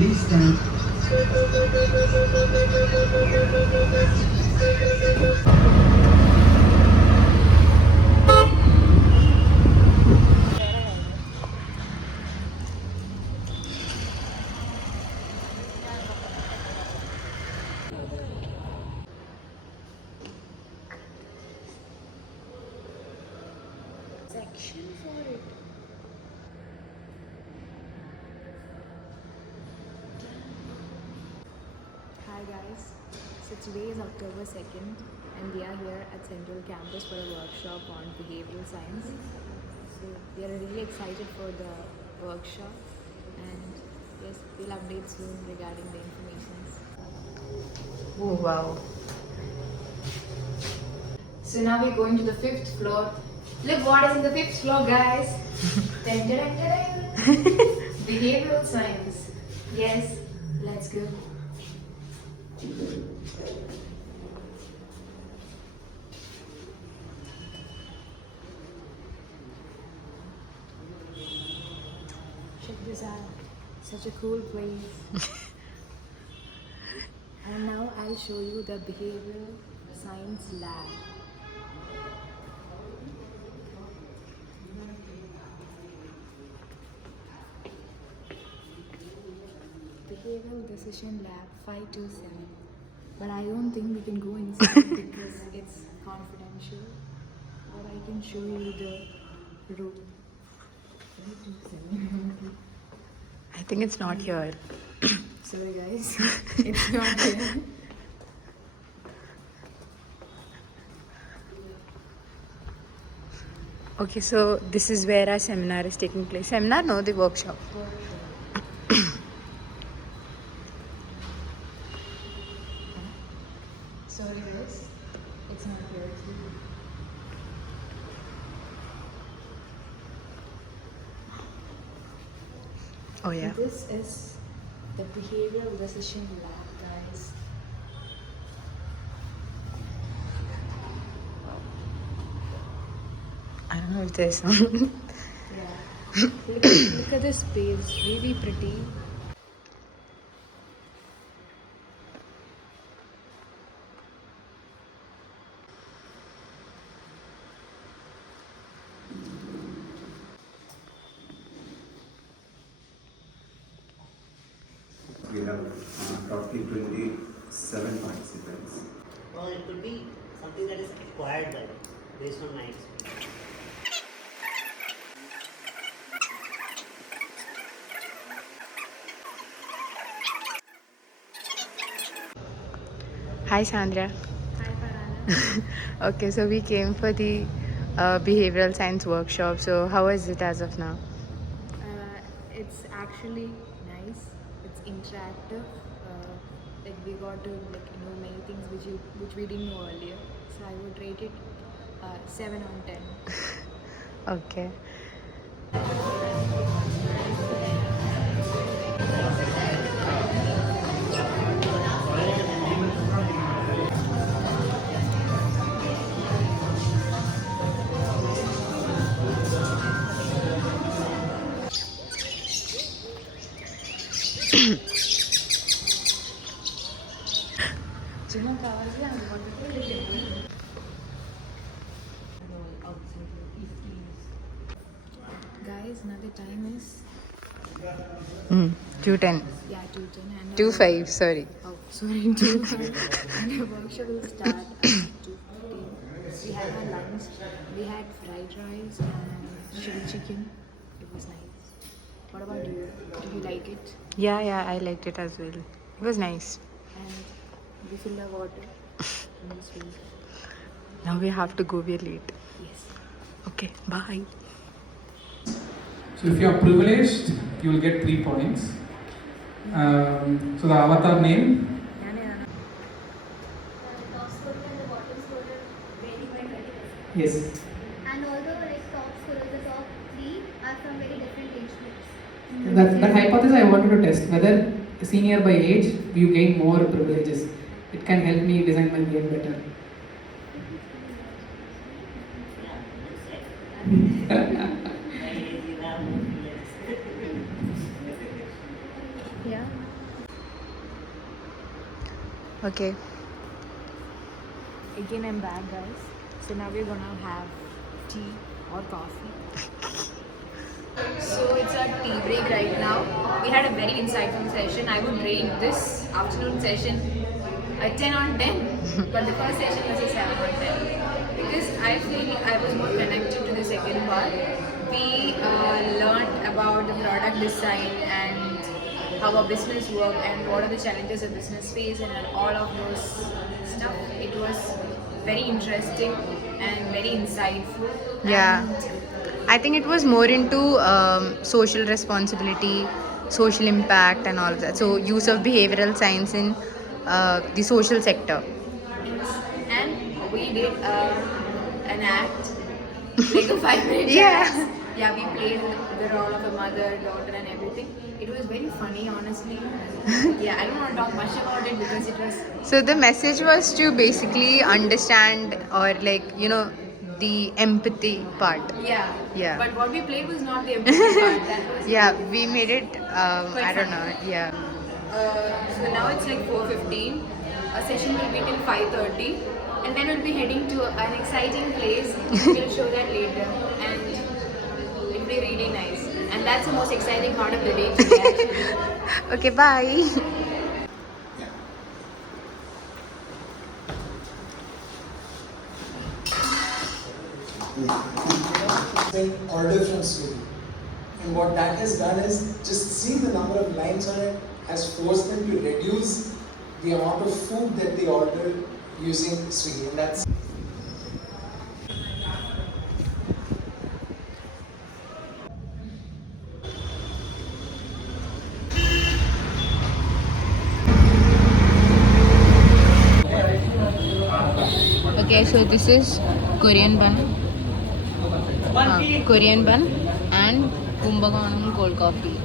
Please stand. Section for it. Hi guys, so today is October 2nd and we are here at Central Campus for a workshop on behavioral science. So we are really excited for the workshop and yes, we'll update soon regarding the information. Oh wow. So now we're going to the 5th floor. Look what is in the 5th floor guys. Dun, dun, dun, dun, dun. Behavioral science. Yes, let's go. Check this out. Such a cool place. And now I'll show you the behavioral science lab. Behavioral Decision Lab 527. But I don't think we can go inside because it's confidential. But I can show you the room. 527. I think it's not here. Sorry guys, it's not here. Okay, so this is where our seminar is taking place. Seminar? No, the workshop. Sorry guys, it's not here. Oh yeah. This is the Behavioral Decision Lab, guys. I don't know if there's some. Yeah. Look at this space, really pretty. We have roughly 27 participants. Well, it could be something that is acquired by them, based on my experience. Hi Sandra. Hi Farana. Okay, so we came for the behavioral science workshop. So how is it as of now? It's actually nice. It's interactive. Like we got to know many things which we didn't know earlier. So I would rate it 7 on 10. Okay. Guys, now the time is 2:10. 2:10 and 2:05, sorry. Oh, sorry, 2:05 and the workshop will start at 2:15. We had our lunch. We had fried rice and chili chicken. It was nice. What about you? Did you like it? Yeah, I liked it as well. It was nice. And we filled our water in this week. Now we have to go, we're late. Yes. Okay, bye. So if you are privileged, you will get 3 points. So the avatar name, The top scorer and the bottom scorer vary by 20%. yes. And although top scorer, the top 3 are from very different age groups. That hypothesis I wanted to test whether senior by age you gain more privileges. It can help me design my game better. Yeah, you have more privileges. Yeah. Okay. Again, I'm back, guys. So now we're gonna have tea or coffee. So it's our tea break right now. We had a very insightful session. I would rate this afternoon session a 10 on 10, but the first session was a 7 on 10 because I feel I was more connected to the second part. We learned about the product design and how a business work and what are the challenges a business face and all of those stuff. It was very interesting and very insightful. Yeah. And I think it was more into social responsibility, social impact, and all of that. So, use of behavioral science in the social sector. and we did an act, like a 5 minute Yeah. act. Yeah, we played the role of a mother, daughter, and everything. It was very funny, honestly. Yeah, I don't want to talk much about it because it was. So, the message was to basically understand or, like, the empathy part. Yeah. Yeah. But what we played was not the empathy part. That was. Yeah, we made it, Quite I don't fun. know, yeah. So now it's like 4:15. A session will be till 5:30, and then we'll be heading to an exciting place. We'll show that later, and it'll be really nice. And that's the most exciting part of the day today, actually. Okay, bye. Order from Swiggy. And what that has done is just seeing the number of lines on it has forced them to reduce the amount of food that they order using Swiggy. And that's Okay, so this is Korean bun. Korean bun and Kumbakonam cold coffee.